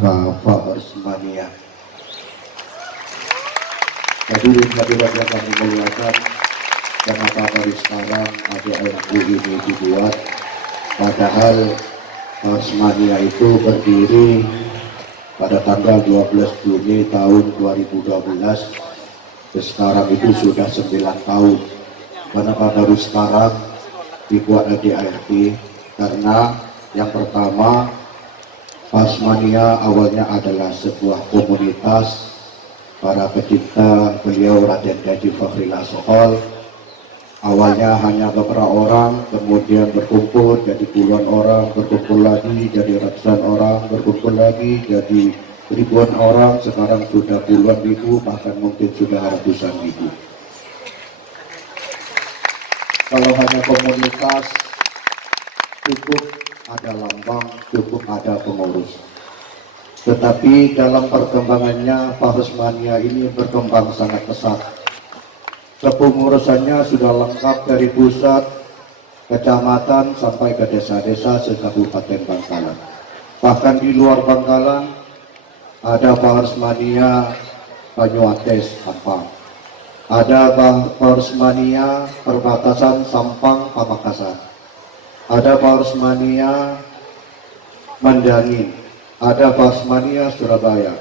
maka Faharsmania. Hadirin hadirat yang kami muliakan, kenapa baru sekarang ADMU ini dibuat, padahal Faharsmania itu berdiri pada tanggal 12 Juni tahun 2012. Sekarang itu sudah 9 tahun. Kenapa baru sekarang dibuat ADRT? Karena yang pertama, Faharsmania awalnya adalah sebuah komunitas para pecinta beliau Raden Gaji Fakhrila Sohol. Awalnya hanya beberapa orang, kemudian berkumpul jadi puluhan orang, berkumpul lagi jadi ratusan orang, berkumpul lagi jadi ribuan orang, sekarang sudah puluhan ribu, bahkan mungkin sudah ratusan ribu. Kalau hanya komunitas, cukup ada lambang, cukup ada pengurus. Tetapi dalam perkembangannya Faharsmania ini berkembang sangat pesat. Kepengurusannya sudah lengkap dari pusat, kecamatan sampai ke desa-desa se-Kabupaten Bangkalan. Bahkan di luar Bangkalan ada Faharsmania Banyuates Sampang, ada Faharsmania perbatasan Sampang Pamekasan, ada Faharsmania Mandani, ada Faharsmania Surabaya,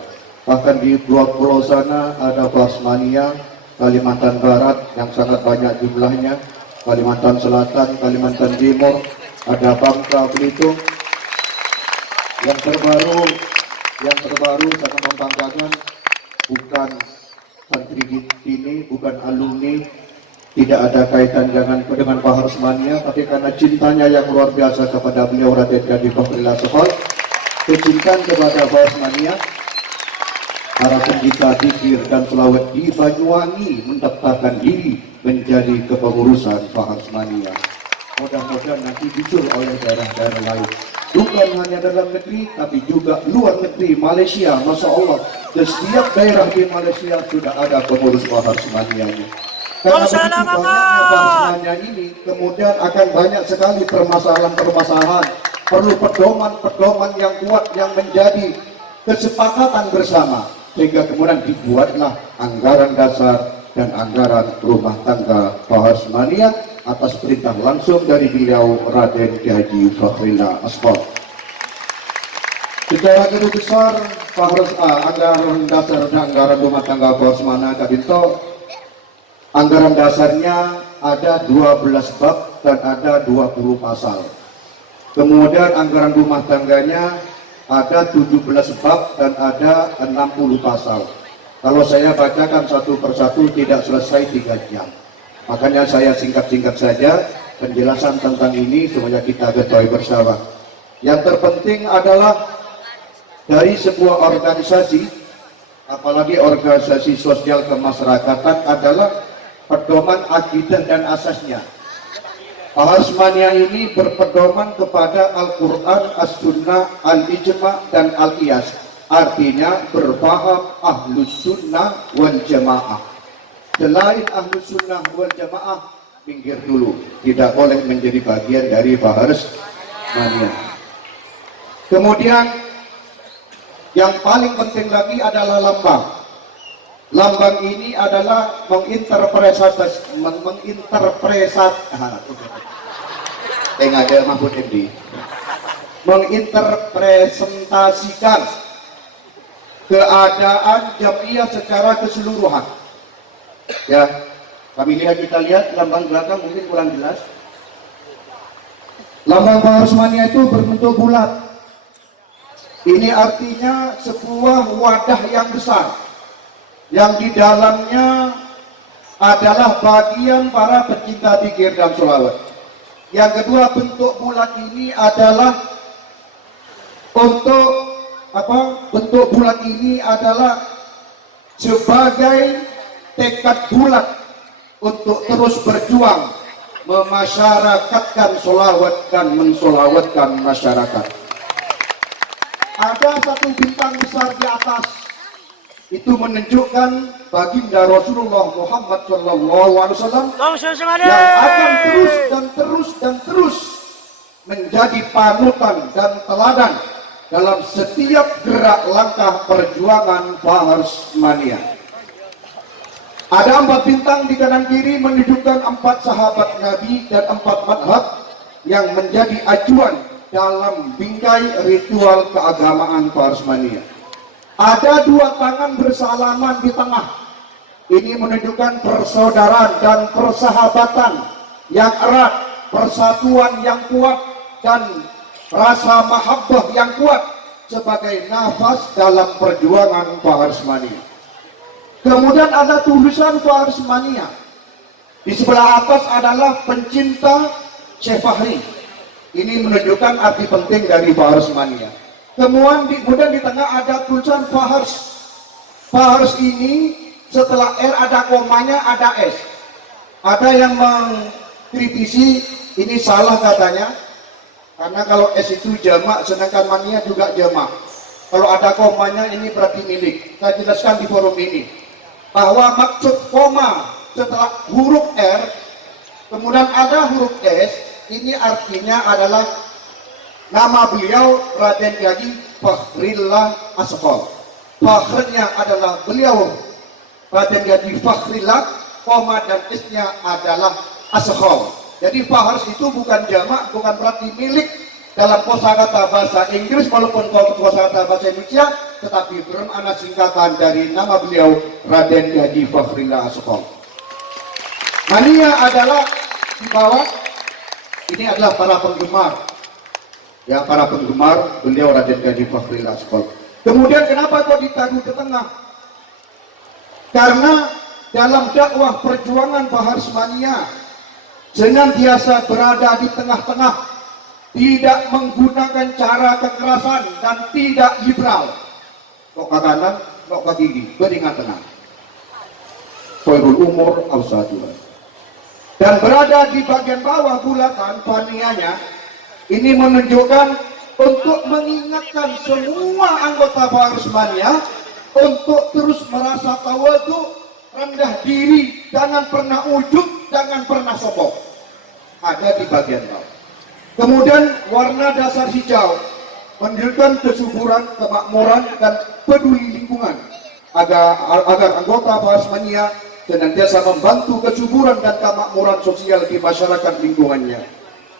bahkan di pulau sana ada Faharsmania Kalimantan Barat yang sangat banyak jumlahnya, Kalimantan Selatan, Kalimantan Timur, ada Bangka Belitung. Yang terbaru sangat membanggakan, bukan santri ini, bukan alumni, tidak ada kaitan dengan Faharsmania, tapi karena cintanya yang luar biasa kepada beliau Raden Gaji Fakhrila Sohol, kecintaan kepada Faharsmania, para pencinta zikir dan selawat di Banyuwangi mendaftarkan diri menjadi kepengurusan Faharsmania. Mudah-mudahan nanti disusul oleh daerah-daerah lain, bukan hanya dalam negeri tapi juga luar negeri. Malaysia, Masya Allah, di setiap daerah di Malaysia sudah ada pengurus Faharsmania-nya. Karena begitu banyaknya Faharsmania ini, kemudian akan banyak sekali permasalahan-permasalahan, perlu pedoman-pedoman yang kuat yang menjadi kesepakatan bersama, sehingga kemudian dibuatlah anggaran dasar dan anggaran rumah tangga Faharsmania atas perintah langsung dari beliau Raden Gaji Fakhrila Sohol. Secara garis besar anggaran dasar dan anggaran rumah tangga Faharsmania Kabinto, anggaran dasarnya ada 12 bab dan ada 20 pasal. Kemudian anggaran rumah tangganya ada 17 bab dan ada 60 pasal. Kalau saya bacakan satu persatu tidak selesai 3 jam. Makanya saya singkat-singkat saja penjelasan tentang ini supaya kita ketahui bersama. Yang terpenting adalah dari sebuah organisasi, apalagi organisasi sosial kemasyarakatan, adalah pedoman akidah dan asasnya. Faharsmania ini berpedoman kepada Al-Quran, As-Sunnah, Al-Ijma' dan Al-Qiyas. Artinya berfaham Ahlus Sunnah wal Jamaah. Selain Ahlus Sunnah wal Jamaah, pinggir dulu, tidak boleh menjadi bagian dari Faharsmania. Kemudian yang paling penting lagi adalah lambang. Lambang ini adalah menginterpretasikan keadaan jamiah secara keseluruhan. Ya, kita lihat lambang belakang mungkin kurang jelas. Lambang Faharsmania itu berbentuk bulat. Ini artinya sebuah wadah yang besar, yang di dalamnya adalah bagian para pecinta zikir dan sholawat. Yang kedua, bentuk bulat ini adalah bentuk bulat ini adalah sebagai tekad bulat untuk terus berjuang memasyarakatkan sholawat dan mensolawatkan masyarakat. Ada satu bintang besar di atas, itu menunjukkan baginda Rasulullah Muhammad SAW yang akan terus menjadi panutan dan teladan dalam setiap gerak langkah perjuangan Faharsmania. Ada 4 bintang di kanan kiri menunjukkan 4 sahabat Nabi dan 4 madhab yang menjadi acuan dalam bingkai ritual keagamaan Faharsmania. Ada 2 tangan bersalaman di tengah. Ini menunjukkan persaudaraan dan persahabatan yang erat, persatuan yang kuat, dan rasa mahabbah yang kuat sebagai nafas dalam perjuangan Faharsmania. Kemudian ada tulisan Faharsmania. Di sebelah atas adalah pencinta Syekh Fahri. Ini menunjukkan arti penting dari Faharsmania. Kemudian di tengah ada tulisan Fahars. Fahars ini setelah R ada komanya, ada S. Ada yang mengkritisi ini salah katanya, karena kalau S itu jamak, sedangkan mania juga jamak. Kalau ada komanya ini berarti milik. Saya jelaskan di forum ini bahwa maksud koma setelah huruf R kemudian ada huruf S, ini artinya adalah nama beliau Raden Kiai Fakhrillah Asghar. Fakhrnya adalah beliau Raden Kiai Fakhrillah, koma dan S-nya adalah Asghar. Jadi Fahars itu bukan jamak, bukan berarti milik dalam kosakata bahasa Inggris maupun kosakata bahasa Indonesia, tetapi bermakna singkatan dari nama beliau Raden Kiai Fakhrillah Asghar. Mania adalah di bawah, ini adalah para penggemar, ya, para penggemar beliau Raden Kiai Fakhrillah Asghar. Kemudian kenapa kok ditaruh ke tengah? Karena dalam dakwah perjuangan Faharsmania senantiasa berada di tengah-tengah, tidak menggunakan cara kekerasan dan tidak liberal. Kok ke kanan, kok ke kiri, beringat tengah. Khairul umur awsaduha. Dan berada di bagian bawah bulatan fanianya, ini menunjukkan untuk mengingatkan semua anggota Faharsmania untuk terus merasa tawadhu, rendah diri, jangan pernah ujub, jangan pernah sombong. Ada di bagian bawah. Kemudian warna dasar hijau menunjukkan kesuburan, kemakmuran, dan peduli lingkungan agar anggota Faharsmania senantiasa membantu kesuburan dan kemakmuran sosial di masyarakat lingkungannya.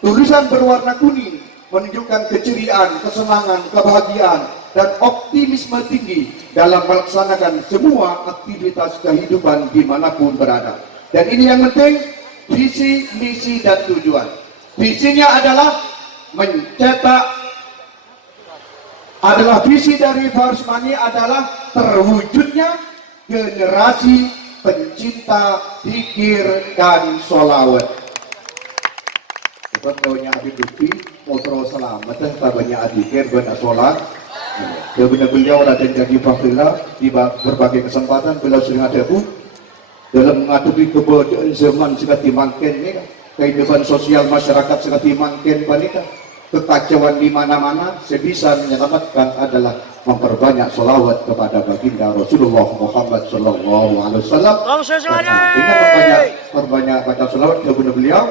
Tulisan berwarna kuning menunjukkan keceriaan, kesenangan, kebahagiaan, dan optimisme tinggi dalam melaksanakan semua aktivitas kehidupan dimanapun berada. Dan ini yang penting, visi, misi, dan tujuan. Visinya adalah mencetak, adalah visi dari Faharsmania adalah terwujudnya generasi pencinta zikir dan sholawat. Bukan kaunya adi bukti, motor selamat, banyak adikir, banyak sholat. Kemudian beliau Raden Kiai Fakhrillah di berbagai kesempatan beliau sering ada dalam menghadapi kebodohan zaman sekali mangken ini, kehidupan sosial masyarakat sekali mangken panika, kekacauan di mana-mana, sebisa menyelamatkan adalah memperbanyak sholawat kepada baginda Rasulullah Muhammad Sallallahu Alaihi Wasallam. Dengan perbanyak baca sholawat kepada beliau,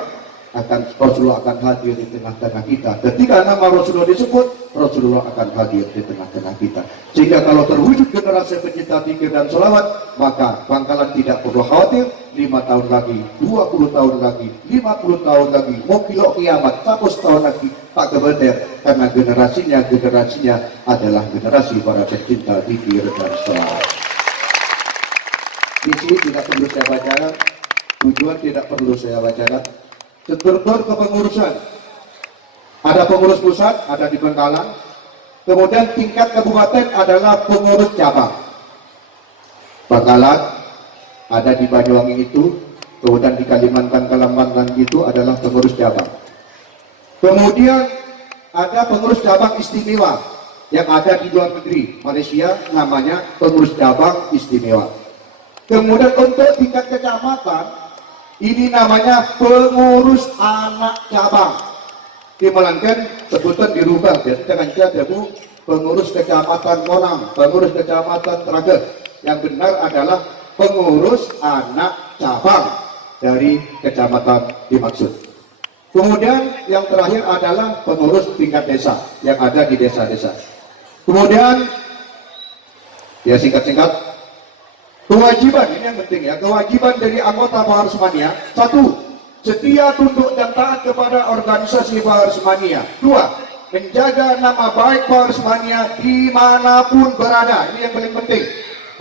Rasulullah akan hadir di tengah-tengah kita. Ketika nama Rasulullah disebut, Rasulullah akan hadir di tengah-tengah kita. Sehingga kalau terwujud generasi pencinta zikir dan sholawat, maka Bangkalan tidak perlu khawatir. 5 tahun lagi, 20 tahun lagi, 50 tahun lagi, mau kilo kiamat, 100 tahun lagi, tak kebeter. Karena generasinya adalah generasi para pencinta zikir dan sholawat. Visi tidak perlu saya bacakan, tujuan tidak perlu saya bacakan. Struktur kepengurusan, ada pengurus pusat, ada di Bangkalan. Kemudian tingkat kabupaten adalah pengurus cabang. Bangkalan ada di Banyuwangi itu, kemudian di Kalimantan itu adalah pengurus cabang. Kemudian ada pengurus cabang istimewa yang ada di luar negeri, Malaysia, namanya pengurus cabang istimewa. Kemudian untuk tingkat kecamatan, ini namanya pengurus anak cabang. Di Melangken sebutan dirubah, jadi jangan ada pengurus kecamatan Monang, pengurus kecamatan Teraget. Yang benar adalah pengurus anak cabang dari kecamatan dimaksud. Kemudian yang terakhir adalah pengurus tingkat desa yang ada di desa-desa. Kemudian ya singkat-singkat, kewajiban ini yang penting ya, kewajiban dari anggota Baharsmania: satu, setia, tunduk dan taat kepada organisasi Baharsmania. Dua, menjaga nama baik Baharsmania dimanapun berada. Ini yang paling penting,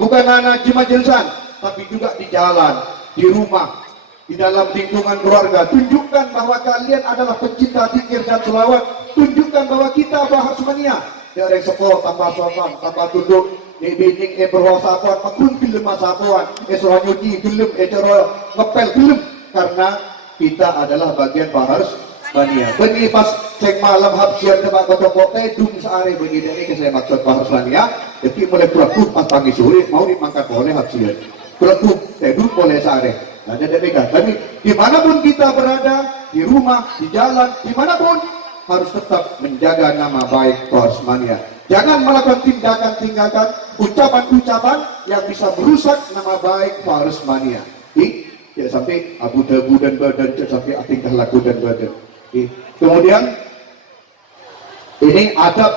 bukan hanya di majelisan, tapi juga di jalan, di rumah, di dalam lingkungan keluarga. Tunjukkan bahwa kalian adalah pencinta zikir dan selawat. Tunjukkan bahwa kita Baharsmania dari sekolah tanpa sopan, tanpa tunduk, di bining berwasapuan, makun gelem masapuan, selanjutnya gelem, cara ngepel gelem, karena kita adalah bagian Baharsmania. Beni pas cek malam habsian tebak kocok dung sehari begini ini saya maksud Baharsmania. Jadi mulai pelaku pas pagi sore mau dimangkat boleh habsian. Pelaku dung boleh sehari. Nah, jadi kami dimanapun kita berada, di rumah, di jalan, dimanapun harus tetap menjaga nama baik Baharsmania. Jangan melakukan tindakan-tindakan, ucapan-ucapan yang bisa merusak nama baik Baharsmania. Ya sampai abu dabu dan badan, sampai tingkah laku dan badan. Kemudian ini adab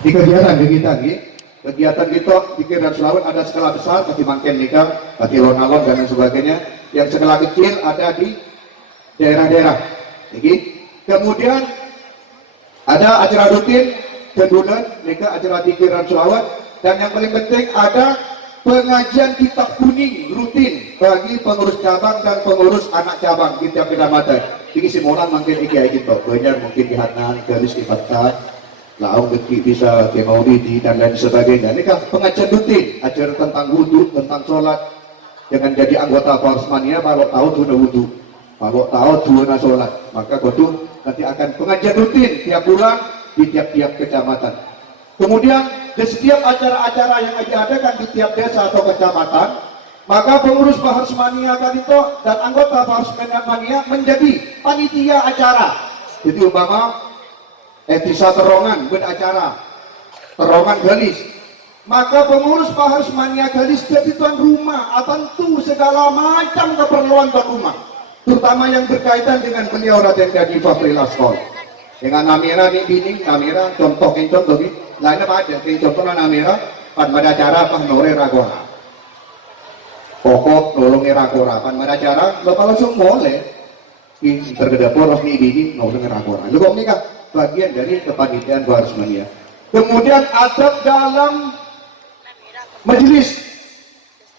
di kegiatan kita nih. Kegiatan kita zikir dan selawat ada skala besar, bagi mangken nikah, bagi lonalon dan lain sebagainya. Yang skala kecil ada di daerah-daerah. Kemudian ada acara rutin dan bulan nikah, acara zikir dan selawat. Dan yang paling penting ada pengajian kitab kuning rutin bagi pengurus cabang dan pengurus anak cabang di tiap kecamatan. Ini simbolan mungkin iki gitu, banyak mungkin di Hanan, garis di Fatah, Laung Geki bisa ke Maulidi dan lain sebagainya. Ini kan pengajian rutin, ajar tentang wudhu, tentang sholat. Jangan jadi anggota Baharsmania kalau tahu tuh wudhu, kalau tahu tuh sholat, maka kudu nanti akan pengajian rutin tiap bulan di tiap-tiap kecamatan. Kemudian di setiap acara-acara yang diadakan di tiap desa atau kecamatan, maka pengurus Baharsmania itu dan anggota Baharsmania menjadi panitia acara. Jadi umpama etisa terongan beracara, terongan galis, maka pengurus Baharsmania galis jadi tuan rumah, tentu segala macam keperluan tuan rumah, terutama yang berkaitan dengan beliau Raden Gaji Fahril Asqor. Dengan namira di bini, namira contoh ini, lainnya apa aja, contohnya namira, pan pada acara apa nore ragora, pokok nolongi ragora, pan pada acara, bapak langsung boleh, tergedapur resmi bini nolongi ragora. Lu kok nikah bagian dari kepanitiaan Baharsmania. Kemudian adab dalam majelis,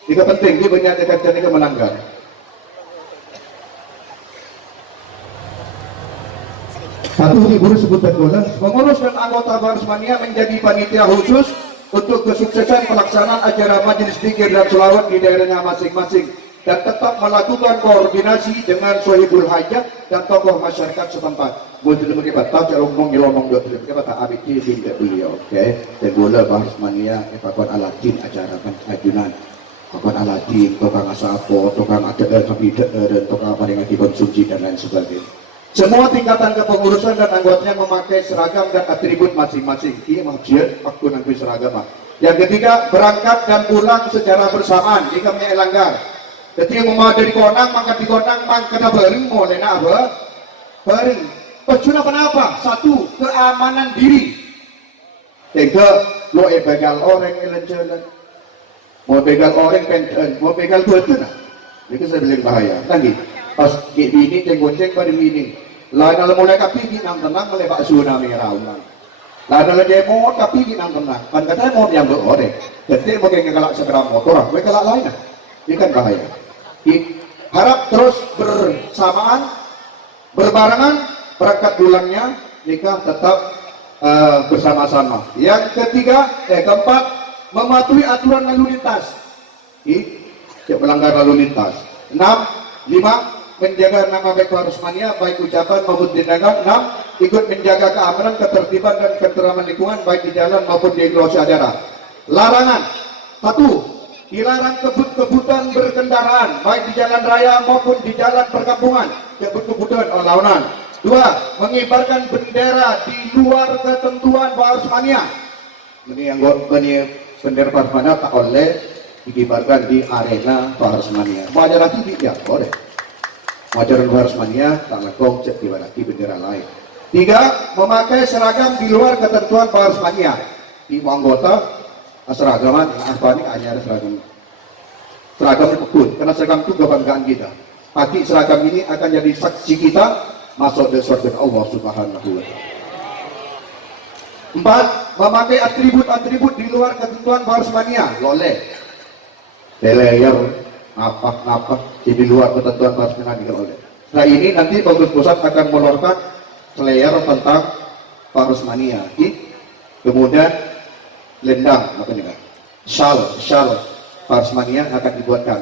itu penting, dia menyatakan jadi melanggar. Satu, ibu sebutkan bola, pengurus dan anggota Baharsmania menjadi panitia khusus untuk kesuksesan pelaksanaan acara majelis zikir dan selawat di daerahnya masing-masing, dan tetap melakukan koordinasi dengan sohibul hajat dan tokoh masyarakat setempat. Boleh terlibat tahu cara ngomong nyelonong dua terlibat tak abis tidak beliau, oke? Dan bola Baharsmania evakuan Aladin acara ajunan, evakuan Aladin, tukang asapo, tukang ada tapi dan tukang apa yang dikonsumsi dan lain sebagainya. Semua tingkatan kepengurusan dan anggotanya memakai seragam dan atribut masing-masing. Ini maksud aku nanti seragam. Yang ketiga, berangkat dan pulang secara bersamaan. Ini kami langgar. Ketika mau dari konang, maka di konang kena bareng, mau lena apa? Bareng. Tujuan apa? Satu, keamanan diri. Tiga, lo begal orang jalan. Mau begal orang pengen, mau begal betul. Itu saya bilang bahaya. Lagi, pas ini ceng-ceng pada ini. Lain kalau mulai kapi ginang tenang mulai pak tsunami raunan. Lain kalau demo kapi ginang tenang. Kan katanya mau yang berorek. Jadi mau kayak ngelak segera motor, gue kelak lain. Ini kan bahaya. Harap terus bersamaan, berbarengan, berangkat pulangnya nikah tetap bersama-sama. Yang ketiga, keempat, mematuhi aturan lalu lintas. Tidak melanggar lalu lintas. 6, 5. Menjaga nama baik Baharsmania, baik ucapan maupun tindakan. 6. Ikut menjaga keamanan, ketertiban dan keteraman lingkungan baik di jalan maupun di lokasi acara. Larangan: 1. Dilarang kebut-kebutan berkendaraan baik di jalan raya maupun di jalan perkampungan. Kebut-kebutan lawanan. 2. Mengibarkan bendera di luar ketentuan Baharsmania. Ini bendera Baharsmania tak oleh dikibarkan di arena Baharsmania. Mau ada lagi ya boleh. Ajaran Baharsmania tak lekong cek di bendera lain. Tiga, memakai seragam di luar ketentuan Baharsmania. Di anggota seragaman, apa ini hanya ada seragam. Seragam pun, karena seragam itu kebanggaan kita. Pakai seragam ini akan jadi saksi kita masuk ke surga Allah Subhanahu wa Ta'ala. Empat, memakai atribut-atribut di luar ketentuan Baharsmania. Boleh. Layer, napak, di luar ketentuan Baharsmania tidak boleh. Nah ini nanti Pengurus Pusat akan mengeluarkan layer tentang Baharsmania. Kemudian lendang, apa nih kan? Shawl Baharsmania akan dibuatkan.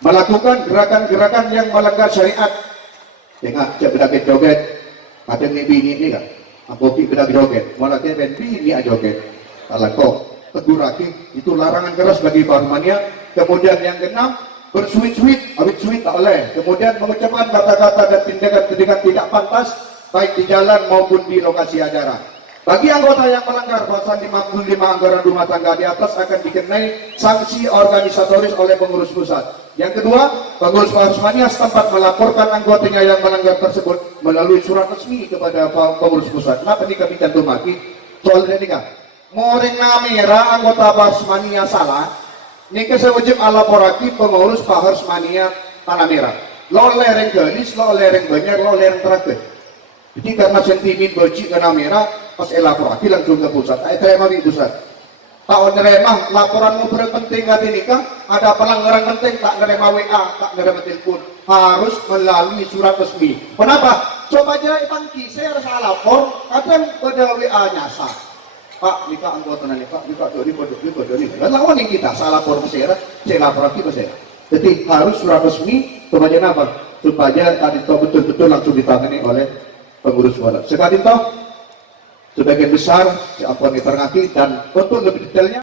Melakukan gerakan-gerakan yang melanggar syariat. Tengah bedakin joget, ada bini ini kan? Ampoki bedakin joget, mulanya bini joget. Kalau kau tegur lagi, itu larangan keras bagi Baharsmania. Kemudian yang keenam, bersuit-suit, awit suit tak boleh. Kemudian mengucapkan kata-kata dan tindakan-tindakan tidak pantas, baik di jalan maupun di lokasi acara. Bagi anggota yang melanggar pasal 55 anggaran rumah tangga di atas akan dikenai sanksi organisatoris oleh pengurus pusat. Yang kedua, pengurus Baharsmania setempat melaporkan anggotanya yang melanggar tersebut melalui surat resmi kepada pengurus pusat. Kenapa ini kami cantum lagi? Soal ini kan, moreng namera anggota Baharsmania salah, ini saya wajib alaporaki pengurus Baharsmania Tanah Merah. Lo lereng gelis, lo lereng banyak, lo lereng terakhir. Jadi karena sentimen bocik ke Merah, pas elaborasi langsung ke pusat. Terima di pusat. Tak nerima laporanmu berpenting hati nikah, ada pelanggaran penting tak nerima WA, tak nerima telepon, harus melalui surat resmi. Kenapa? Coba aja tangki, saya harus lapor, kadang pada WA nyasar. Pak, nikah anggota nikah ini. Dan lawan yang kita salah lapor ke saya lapor lagi ke saya. Jadi harus surat resmi, supaya apa? Supaya tadi betul-betul langsung ditangani oleh pengurus wadah. Sekali toh, sebagian besar siapa yang terngati dan untuk lebih detailnya